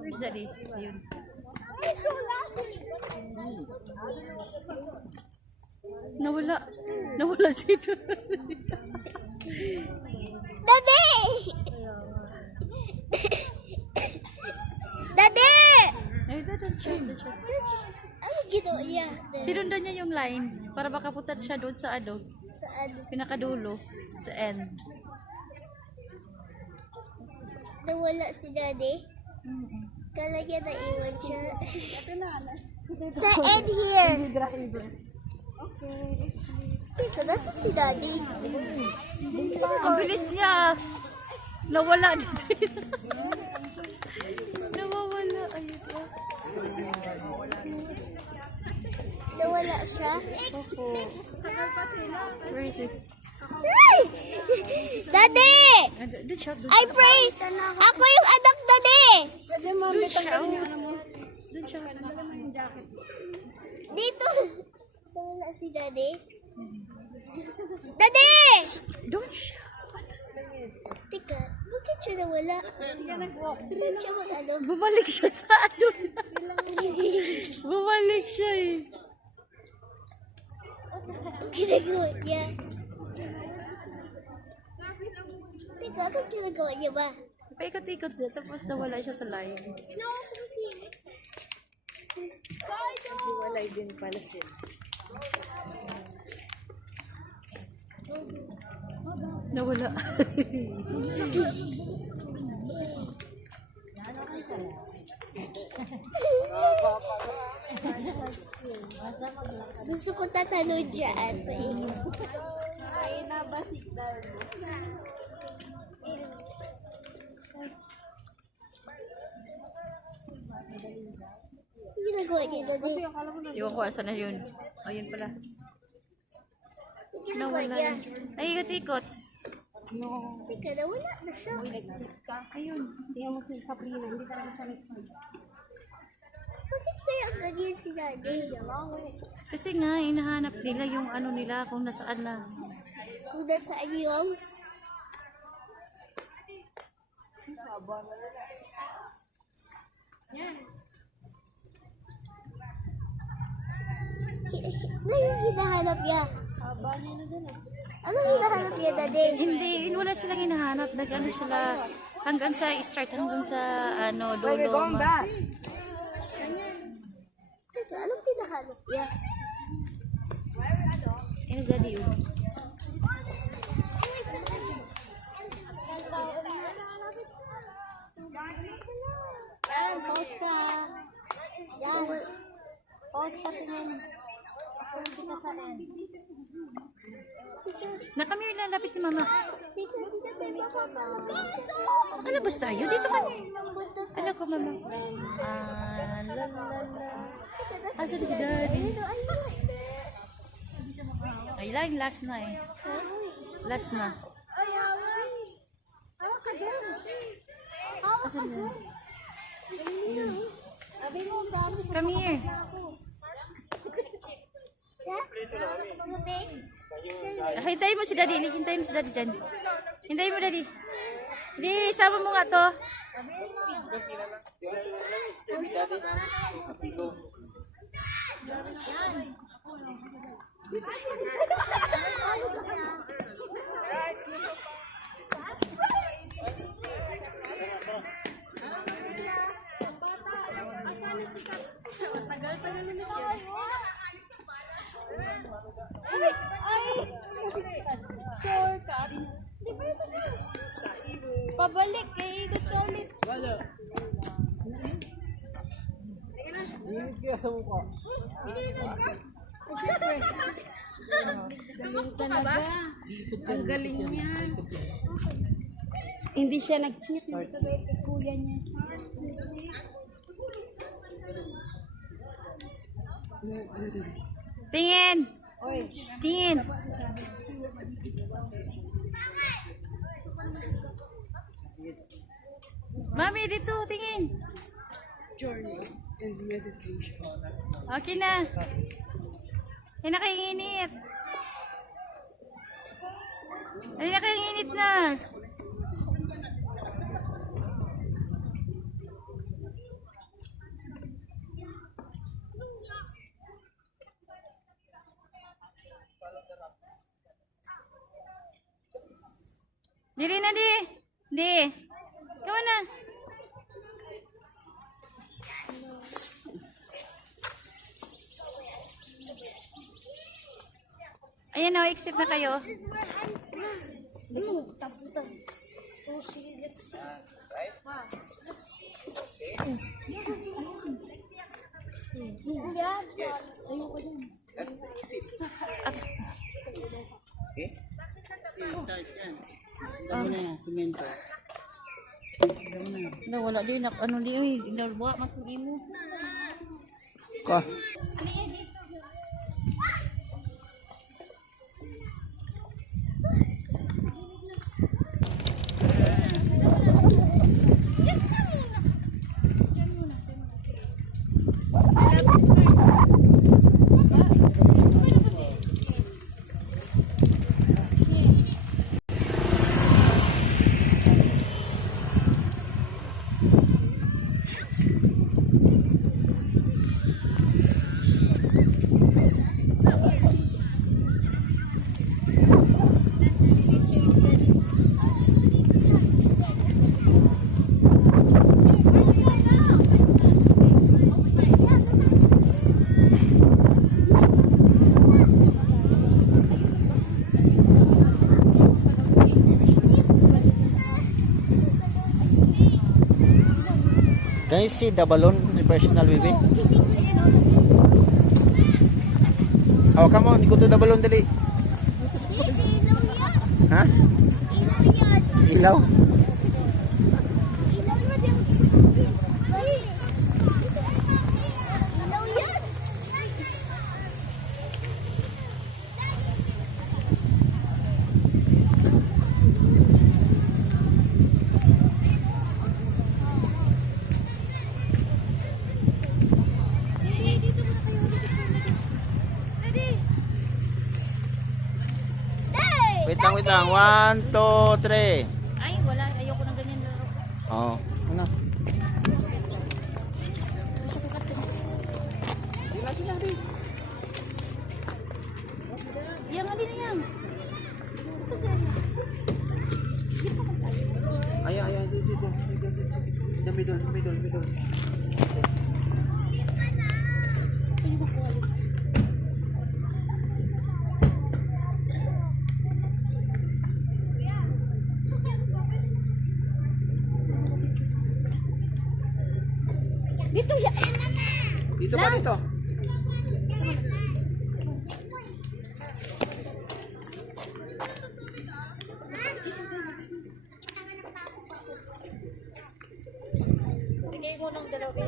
Where's Daddy? Ayun. Nawala. Nawala si Daddy! Daddy! Ay, that's siya. Ano ginawa niya? Sinundan niya yung line para makapunta siya doon sa ano, Saan? pinakadulo, sa end. Nawala si Daddy? Kala niya naiwan siya. Sa end here. Teka, nasa si Daddy? Ang bilis niya. Nawala na siya. Nawawala. Ayun po. Nawala siya? Where is it? Hey! Daddy! Doon siya. Doon I pray! Ako yung anak, Daddy! siya. Doon siya. Dito! Nawala si Daddy? Daddy! Doon siya. Teka, bakit siya nawala? Saan siya mag-ano? Bumalik siya sa ano. Bumalik siya eh. Ang ginagawa niya. Teka, anong ginagawa niya ba? Paikot-ikot na, tapos nawala siya sa line. Walay din pala sila. Nawala. Gusto ko tatanong dyan. Ang ginagawa niya, Daddy? Iwan ko, asa na yun? Ayun pala. Ang ginagawa Nawala niya? yun. Ay, ikot-ikot. Teka, nawala na siya. Ayun. Tingnan mo si Sabrina, hindi talaga siya nag-fight. Bakit kaya ang ganyan si Daddy? Kasi nga, hinahanap nila yung ano nila, kung nasaan na. Kung nasaan yung... Ano yung hinahanap niya? Ano yung hinahanap niya, Daddy? Hindi, wala silang hinahanap. Nag-ano sila, hanggang sa start, hanggang sa ano, dulo. Teka, anong hinahanap niya? Ayun, Daddy, yun. Yan, pause ka. Yan. Pause ka tingin. Pause kita sa end. Na kami lalapit si Mama. Teka, teka, Alabas tayo, dito kami. punta sa... Alam ko, Mama. Asa si Daddy? Ay, lang, last na eh. Last na. Asa na? Come here. Hintayin mo si Daddy. Hintayin mo si Daddy dyan. Hintayin mo, Daddy. Hindi, sama mo nga to. Pabalik eh, ikot ka ulit. Init kaya sa mukha. Talaga. Ang galing niya. Hindi siya nag-cheat. Hindi ka ba kay kuya niya? Tingin. Tingin. Mami, dito, tingin. Okay na. Ay, nakainginit. Ay, nakainginit na. Diri na, di. Di. Come on na. Ayan o, exit na kayo. Okay? Start yan. Dami na yan, simento. Na, wala din. Ano di, uy. Inalwa, matugi mo. Ka. Can you see the balloon, the personal baby? Oh, come on, go to the balloon, dali. Ha? Ilaw? Wait lang. 1, 2, 3. Ay, wala. Ayoko ng ganyan laro. Oh, ano? Yang alin na yan. Ayan, dito. The middle. Dito ya. Dito pa dito. Bigay mo ng dalawa.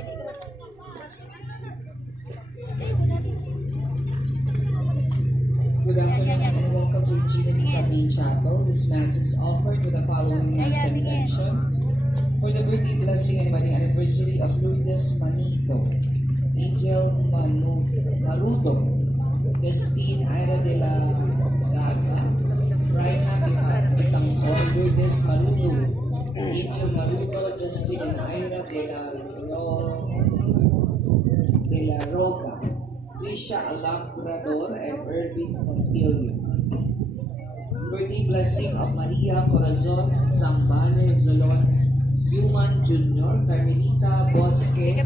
Good afternoon and welcome to Trinity Cabin Chapel. This Mass is offered with the following Mass intention for the birthday blessing and wedding anniversary of Lourdes Manito, Angel Marudo, Justine Ira de la Daga, Raina Pitangkor, Lourdes Marudo, Angel Marudo, Justine and Ira de la Roca, Trisha Alambrador, and Erwin Montilio. Birthday blessing of Maria Corazon Zambale Zolon, Human Jr., Carmelita Bosque,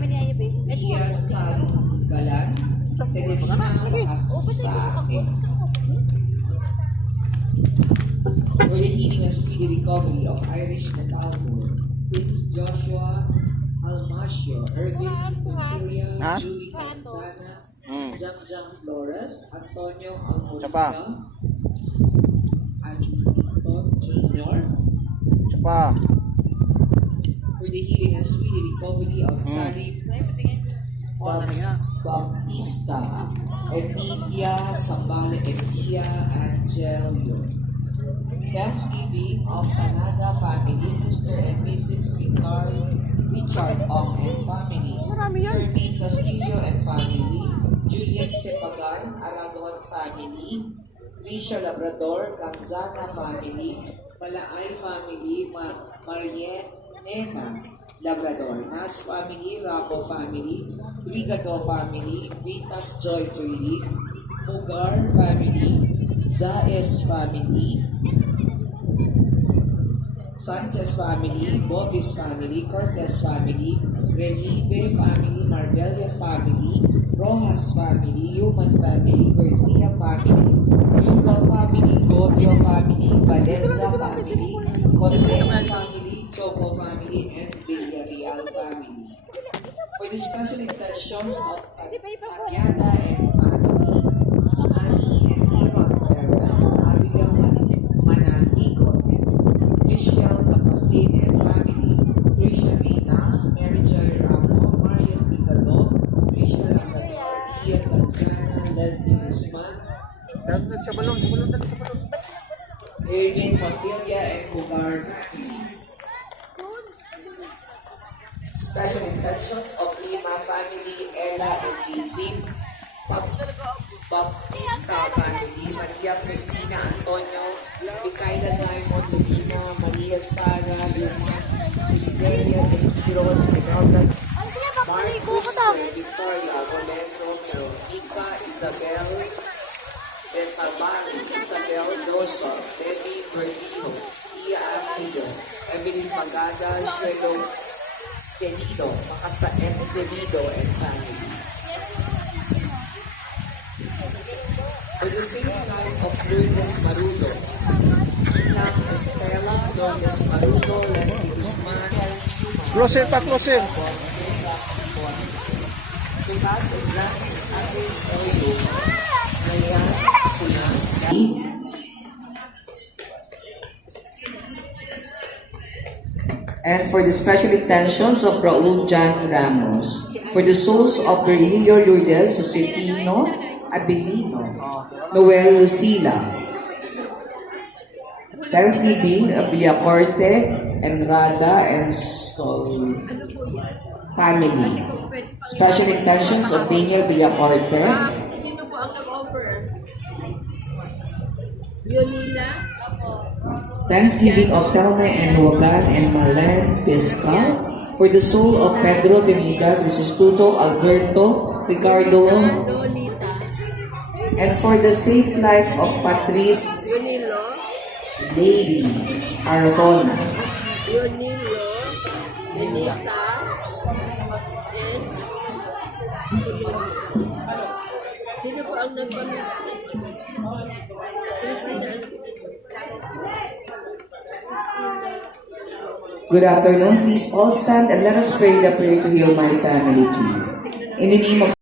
Iya San Galan, Serenina Asae. For the healing and speedy recovery of Irish Metalcore, Prince Joshua Almasio, Erwin Montilia, Ha? Julie Canzana, Jam Flores, Antonio Isa pa. Almorita, Anton Jr., Isa pa. for the healing and speedy recovery of Sally Bautista, Emilia Sambale, Emilia Angelio. Thanksgiving of Canada family, Mr. and Mrs. Richard Ong and family, Charmaine Castillo and family, Juliet Sepagan, Aragon family, Tricia Labrador, Kanzana family, Malaay family, Mariette Nena Labrador, Nas family, Ramo family, Brigado family, Vitas Joy Trudy, Mugar family, Zaes family, Sanchez family, Bobis family, Cortez family, Relibe family, Marbella family, Rojas family, Human family, Garcia family, Yuga family, Godio family, Valenza family, Contreras family, Choco family, and Villarreal family. For the special intentions of Atyana and family, Ani and Aaron Perez, Abigail Manalnico, Michelle Tapasin and family, Tricia Minas, Mary Joy Ramo, Marian Brigado, Tricia Labrador, Ian Tanzana, Leslie Guzman, Irving Montilla, and Mugar family. Special intentions of Lima family, Ella and Gizing, Baptista family, Maria Cristina Antonio, Micaela Simon, Lubina, Maria Sara, Luna, Crisdelia, Quiros, Imelda, Marcos, Victoria, Rolando, Veronica, Isabel, Tabani, Isabel Doso, Debbie Bernino, Ia Amigo, Evelyn Magada, Shelo Cenido, Makasa and Cenido and family. For the same life of Lourdes Marudo, Inang Estela, Lourdes Marudo, Leslie Guzman, Closer pa, closer. to pass exams at the OU, Ryan Kulang, and for the special intentions of Raul Jan Ramos, for the souls of Virgilio Lourdes Josefino Abilino, Noel Lucila, Thanksgiving of Villacorte and Rada and Sol family. Special intentions of Daniel Villacorte, Sino po ang nag-offer? Yonila? Thanksgiving of Telme and Wagan and Malen Piscal, for the soul of Pedro Teniga, Crisostuto, Alberto, Ricardo, Lolita? and for the safe life of Patrice Yonilo? Lady Arjona. Yonilo? Benita? Sino po ang nag-offer? Good afternoon. Please all stand and let us pray the prayer to heal my family too. In the name of